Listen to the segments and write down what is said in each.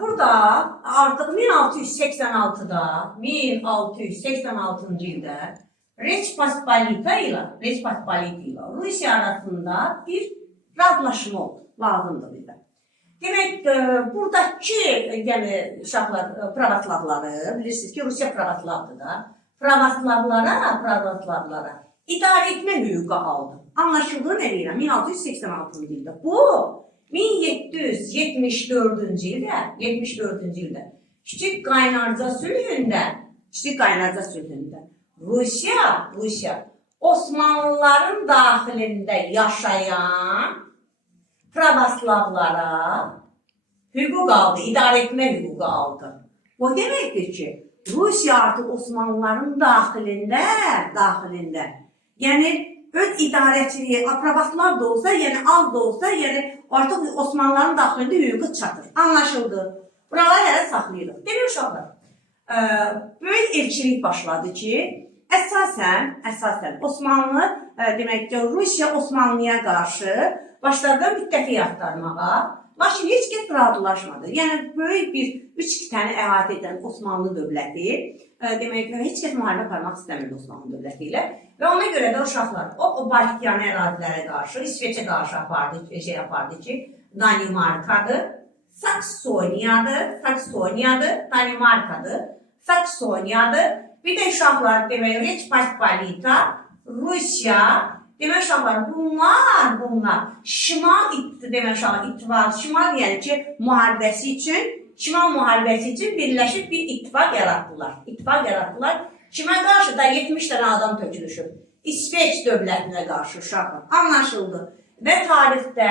Burada artıq 1686-da, 1686-cı ildə Reç Pospolita ilə Rusiya arasında bir razılaşma oldu, lazımdır bizə. Demək, buradakı yəni uşaqlar, pravoslavları, bilirsiniz ki, Rusiya pravoslavdır da, pravoslavlara idarə etmə hüququ aldı. Anlaşıldığı nə deyirəm? 1686-cı ildə. Bu 1774-cü ildə Kiçik Qaynarca sülhündə Rusiya Osmanlıların daxilində yaşayan pravoslavlara hüquq aldı, idarə etmə hüququ aldı. O deməkdir ki, Rusiya artıq Osmanlıların daxilində, yəni öz idarəçiliyi, pravoslav da olsa, yəni az da olsa, yəni artıq Osmanlıların daxilində hüququ çatır. Anlaşıldı. Buraları hələ saxlayırıq. Demək uşaqlar, böyük elçilik başladı ki, əsasən Osmanlı, demək ki, Rusiya Osmanlıya qarşı başladı müttəfiq axtarmağa. Lakin heç kəs razılaşmadı. Yəni, böyük bir 3 tane əhatə edən Osmanlı dövləti, demək ki, heç kəs müharibə aparmaq istəmirdi Osmanlı dövləti ilə. Və ona görə də uşaqlar o Baltiyanı ərazilərə qarşı, İsveçə qarşı apardı ki, Danimarkadır, Saksoniyadır, bir də uşaqlar demək, Reç Pospolita, Rusiya, demək uşaqlar, bunlar şimal ittifaq, şimal yəni ki, şimal müharibəsi üçün birləşib bir ittifaq yaratdılar. Kimə qarşı da 70 tane adam tökülüşüb. İsveç dövlətinə qarşı uşaqlar. Anlaşıldı. Və tarixdə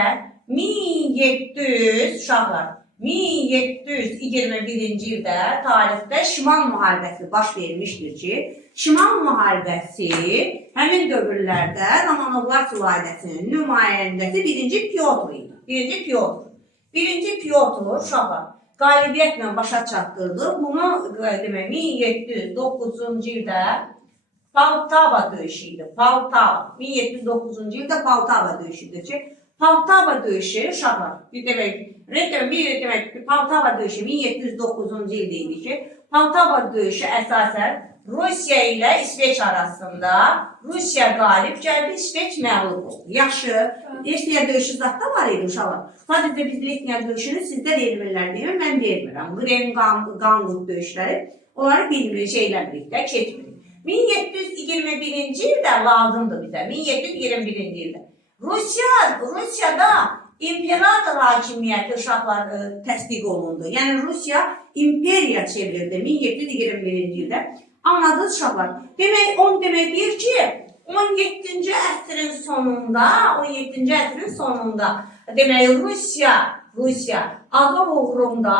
1721-ci ildə tarixdə Şimal müharibəsi baş vermişdir ki, Şimal müharibəsi həmin dövrlərdə Romanovlar sülaləsinin nümayəndəsi 1-ci Pyotr idi. 1-ci Pyotr uşaqlar qalibiyyətlə başa çatdırdı. Bunu demək 1709-cu ildə Poltava döyüşü idi. 1709-cu ildə Poltava döyüşüdür ki, Poltava döyüşü uşaqlar, Poltava döyüşü 1709-cu ildə idi ki, Poltava döyüşü əsasən Rusiya ilə İsveç arasında Rusiya qalib gəldi, İsveç məğlub oldu. Yaxşı, Lesniya döyüşü zatda var idi uşaqlar. Sadəcə biz Lesniya döyüşünü sizdə deyilmirlər deyir, mən deyilmirəm. Qren-Gangut döyüşləri, onları şeyləmirikdə, keçmirik. 1721-ci ildə lazımdır bizə, 1721-ci ildə. Rusiyada imperator hakimiyyəti uşaqlar təsdiq olundu. Yəni Rusiya imperiya çevrildi 1721-ci ildə. Anladınız uşaqlar? Demək deyir ki, 17-ci əsrin sonunda demək Rusiya Azov uğrunda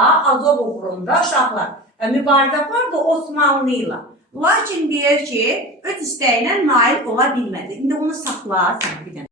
uşaqlar mübarizə apardı Osmanlı ilə. Lakin deyir ki, öz istəyinə nail ola bilmədi. İndi onu saxla.